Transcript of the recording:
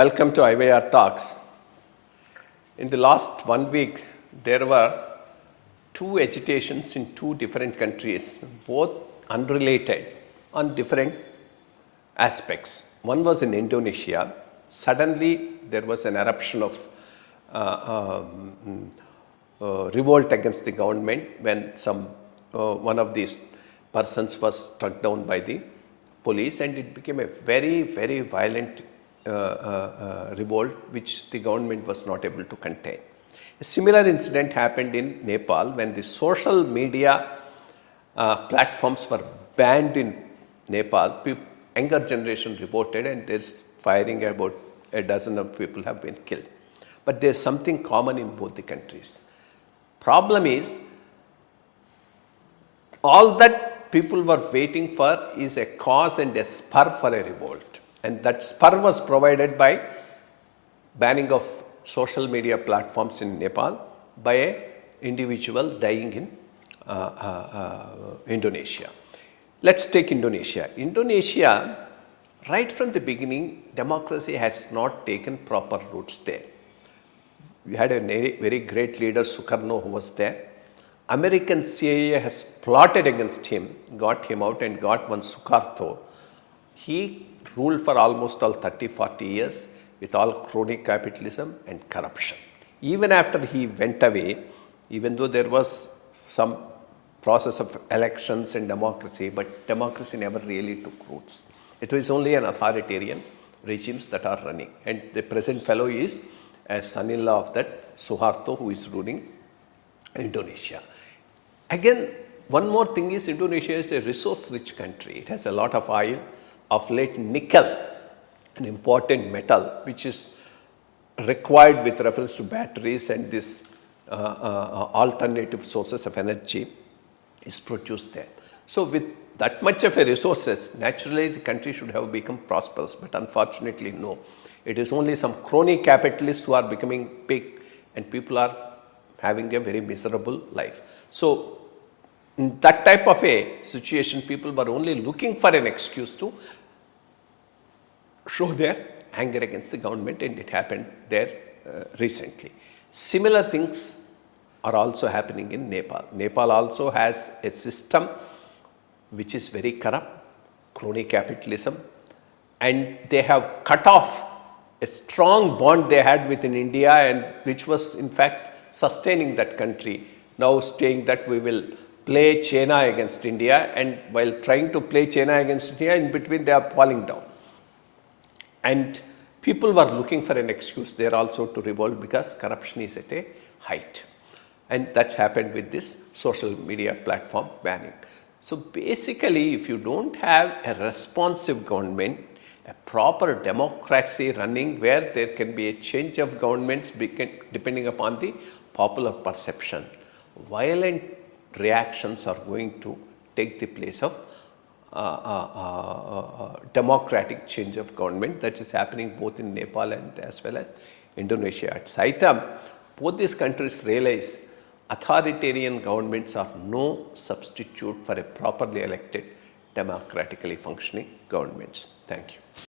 Welcome to IYRTalks. In the last 1 week, there were two agitations in two different countries, both unrelated on different aspects. One was in Indonesia. Suddenly, there was an eruption of revolt against the government when one of these persons was struck down by the police, and it became a very, very violent revolt which the government was not able to contain. A similar incident happened in Nepal when the social media platforms were banned in Nepal. Younger generation revolted, and there's firing. About a dozen of people have been killed. But there's something common in both the countries. Problem is, all that people were waiting for is a cause and a spur for a revolt. And that spur was provided by banning of social media platforms in Nepal by an individual dying in Indonesia. Let's take Indonesia. Indonesia, right from the beginning, democracy has not taken proper roots there. We had a very great leader, Sukarno, who was there. American CIA has plotted against him, got him out and got one Sukarno. He ruled for almost all 30-40 years with all crony capitalism and corruption. Even after he went away, even though there was some process of elections and democracy, but democracy never really took roots. It was only an authoritarian regimes that are running. And the present fellow is a son-in-law of that Suharto, who is ruling Indonesia. Again, one more thing is, Indonesia is a resource-rich country. It has a lot of oil. Of late, nickel, an important metal which is required with reference to batteries and this alternative sources of energy, is produced there. So with that much of a resources, naturally the country should have become prosperous, but unfortunately no. It is only some crony capitalists who are becoming big, and people are having a very miserable life. So in that type of a situation, people were only looking for an excuse to show their anger against the government, and it happened there recently. Similar things are also happening in Nepal. Nepal also has a system which is very corrupt, crony capitalism, and they have cut off a strong bond they had within India, and which was in fact sustaining that country. Now saying that we will play China against India, and while trying to play China against India, in between they are falling down. And people were looking for an excuse there also to revolt, because corruption is at a height. And that's happened with this social media platform banning. So basically, if you don't have a responsive government, a proper democracy running where there can be a change of governments depending upon the popular perception, violent reactions are going to take the place of democratic change of government. That is happening both in Nepal and as well as Indonesia. At Saitam, both these countries realize authoritarian governments are no substitute for a properly elected, democratically functioning governments. Thank you.